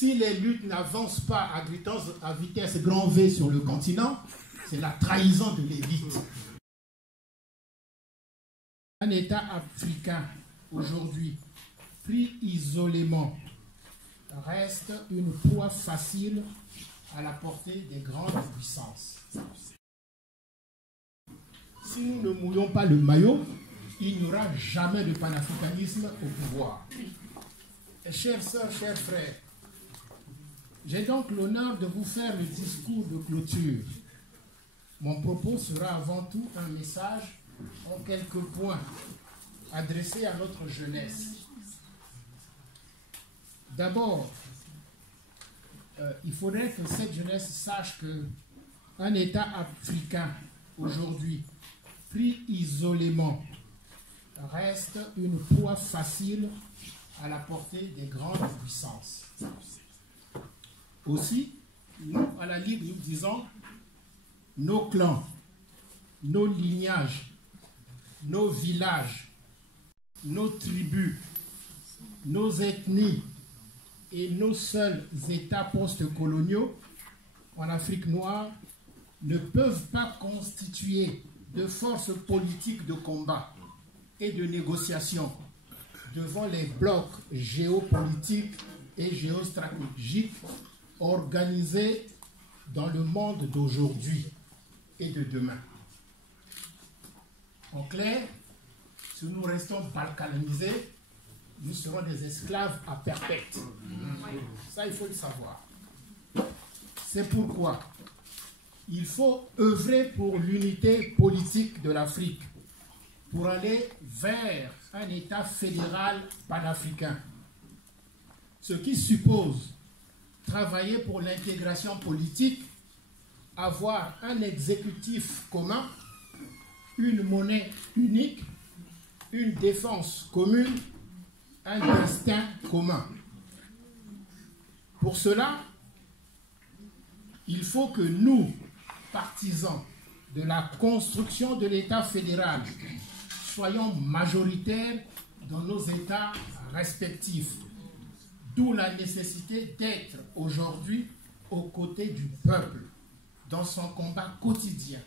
Si les luttes n'avancent pas à vitesse grand V sur le continent, c'est la trahison de l'élite. Un État africain, aujourd'hui, pris isolément, reste une proie facile à la portée des grandes puissances. Si nous ne mouillons pas le maillot, il n'y aura jamais de panafricanisme au pouvoir. Et chères sœurs, chers frères, j'ai donc l'honneur de vous faire le discours de clôture. Mon propos sera avant tout un message en quelques points adressé à notre jeunesse. D'abord, il faudrait que cette jeunesse sache qu'un État africain aujourd'hui, pris isolément, reste une proie facile à la portée des grandes puissances. Aussi, nous, à la Ligue, nous disons nos clans, nos lignages, nos villages, nos tribus, nos ethnies et nos seuls États post-coloniaux en Afrique noire ne peuvent pas constituer de forces politiques de combat et de négociation devant les blocs géopolitiques et géostratégiques organisés dans le monde d'aujourd'hui et de demain. En clair, si nous restons balkanisés, nous serons des esclaves à perpète. Ça, il faut le savoir. C'est pourquoi il faut œuvrer pour l'unité politique de l'Afrique, pour aller vers un État fédéral panafricain. Ce qui suppose travailler pour l'intégration politique, avoir un exécutif commun, une monnaie unique, une défense commune, un destin commun. Pour cela, il faut que nous, partisans de la construction de l'État fédéral, soyons majoritaires dans nos États respectifs. D'où la nécessité d'être aujourd'hui aux côtés du peuple dans son combat quotidien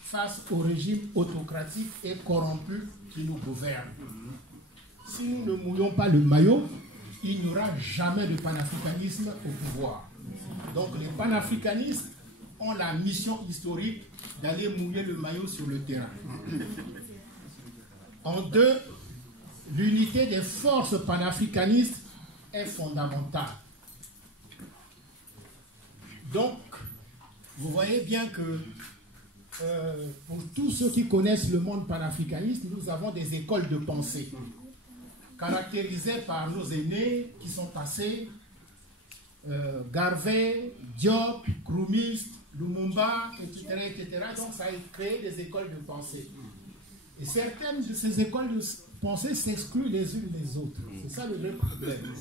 face au régime autocratique et corrompu qui nous gouverne. Si nous ne mouillons pas le maillot, il n'y aura jamais de panafricanisme au pouvoir. Donc les panafricanistes ont la mission historique d'aller mouiller le maillot sur le terrain. En deux, l'unité des forces panafricanistes est fondamentale. Donc, vous voyez bien que pour tous ceux qui connaissent le monde panafricaniste, nous avons des écoles de pensée caractérisées par nos aînés qui sont passés, Garvey, Diop, Krumis, Lumumba, etc. Donc ça a créé des écoles de pensée. Et certaines de ces écoles de pensée s'excluent les unes des autres. C'est ça le vrai problème.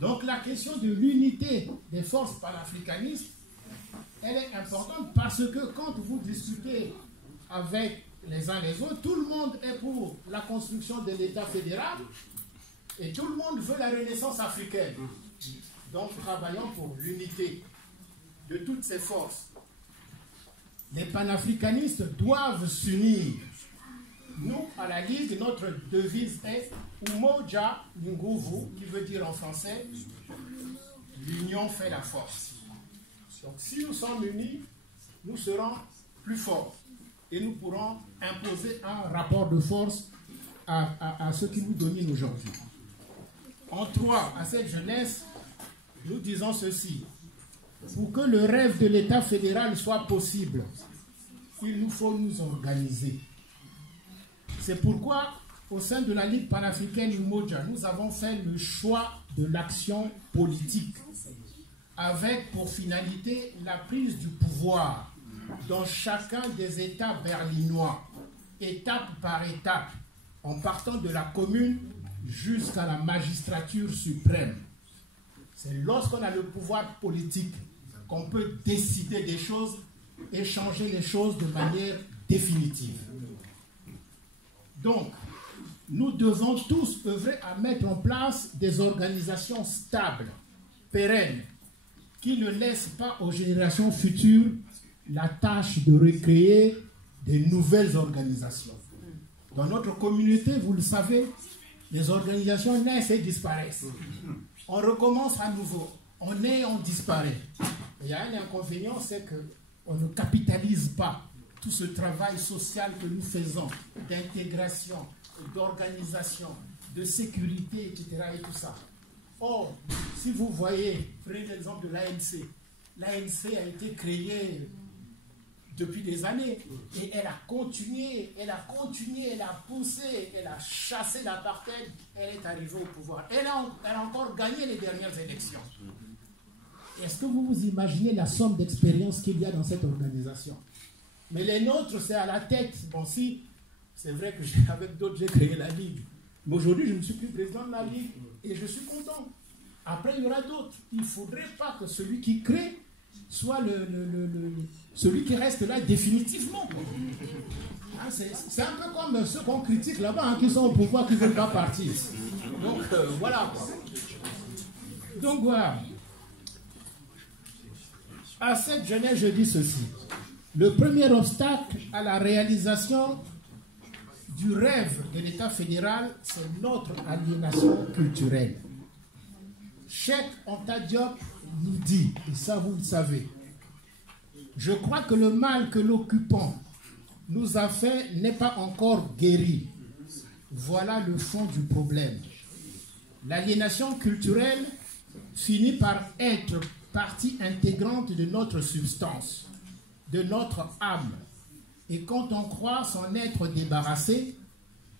Donc la question de l'unité des forces panafricanistes, elle est importante parce que quand vous discutez avec les uns les autres, tout le monde est pour la construction de l'État fédéral et tout le monde veut la renaissance africaine. Donc travaillons pour l'unité de toutes ces forces. Les panafricanistes doivent s'unir. Nous, à la Ligue, notre devise est Umoja Nguvu, qui veut dire en français l'union fait la force. Donc si nous sommes unis, nous serons plus forts et nous pourrons imposer un rapport de force à ceux qui nous dominent aujourd'hui. En trois, à cette jeunesse, nous disons ceci. Pour que le rêve de l'État fédéral soit possible, il nous faut nous organiser. C'est pourquoi, au sein de la Ligue panafricaine Umoja, nous avons fait le choix de l'action politique, avec pour finalité la prise du pouvoir dans chacun des États berlinois, étape par étape, en partant de la commune jusqu'à la magistrature suprême. C'est lorsqu'on a le pouvoir politique qu'on peut décider des choses et changer les choses de manière définitive. Donc, nous devons tous œuvrer à mettre en place des organisations stables, pérennes, qui ne laisse pas aux générations futures la tâche de recréer de nouvelles organisations. Dans notre communauté, vous le savez, les organisations naissent et disparaissent. On recommence à nouveau. On naît, on disparaît. Il y a un inconvénient, c'est qu'on ne capitalise pas tout ce travail social que nous faisons, d'intégration, d'organisation, de sécurité, etc. et tout ça. Or, si vous voyez, prenez l'exemple de l'ANC. L'ANC a été créée depuis des années et elle a continué, elle a poussé, elle a chassé l'apartheid, elle est arrivée au pouvoir. Elle a encore gagné les dernières élections. Est-ce que vous vous imaginez la somme d'expérience qu'il y a dans cette organisation? Mais les nôtres, c'est à la tête. Bon, si, c'est vrai que avec d'autres, j'ai créé la Ligue. Mais aujourd'hui, je ne suis plus président de la Ligue et je suis content. Après, il y aura d'autres. Il ne faudrait pas que celui qui crée soit celui qui reste là définitivement. Hein, c'est un peu comme ceux qu'on critique là-bas, hein, qui sont au pouvoir, qui ne veulent pas partir. Donc, voilà. Quoi. Donc, voilà. À cette jeunesse, je dis ceci. Le premier obstacle à la réalisation du rêve de l'État fédéral, c'est notre aliénation culturelle. Cheikh Anta Diop nous dit, et ça vous le savez, je crois que le mal que l'occupant nous a fait n'est pas encore guéri. Voilà le fond du problème. L'aliénation culturelle finit par être partie intégrante de notre substance, de notre âme. Et quand on croit s'en être débarrassé,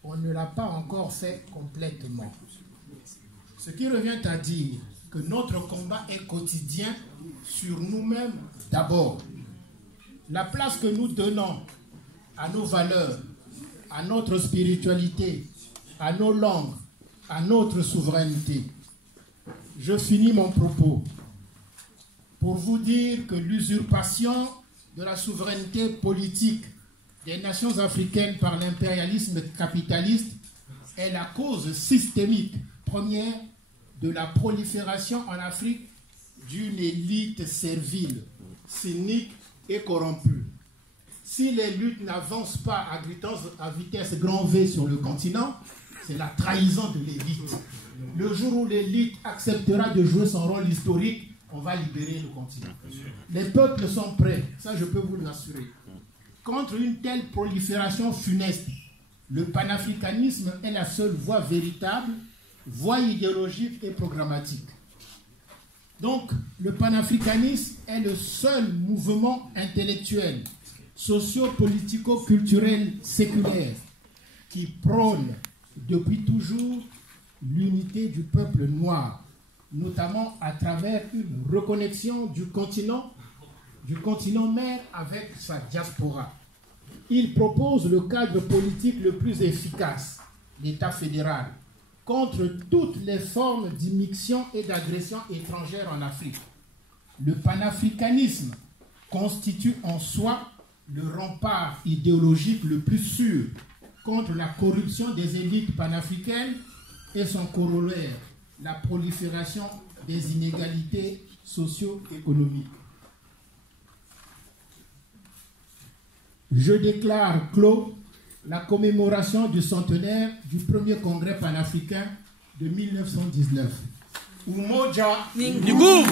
on ne l'a pas encore fait complètement. Ce qui revient à dire que notre combat est quotidien sur nous-mêmes d'abord. La place que nous donnons à nos valeurs, à notre spiritualité, à nos langues, à notre souveraineté. Je finis mon propos pour vous dire que l'usurpation de la souveraineté politique des nations africaines par l'impérialisme capitaliste est la cause systémique première de la prolifération en Afrique d'une élite servile, cynique et corrompue. Si les luttes n'avancent pas à vitesse grand V sur le continent, c'est la trahison de l'élite. Le jour où l'élite acceptera de jouer son rôle historique, on va libérer le continent. Les peuples sont prêts, ça je peux vous l'assurer. Contre une telle prolifération funeste, le panafricanisme est la seule voie véritable, voie idéologique et programmatique. Donc, le panafricanisme est le seul mouvement intellectuel, socio-politico-culturel séculaire qui prône depuis toujours l'unité du peuple noir, notamment à travers une reconnexion du continent mère avec sa diaspora. Il propose le cadre politique le plus efficace, l'État fédéral, contre toutes les formes d'immixtion et d'agression étrangère en Afrique. Le panafricanisme constitue en soi le rempart idéologique le plus sûr contre la corruption des élites panafricaines et son corollaire, la prolifération des inégalités socio-économiques. Je déclare clos la commémoration du centenaire du premier congrès panafricain de 1919. Umoja Nguvu.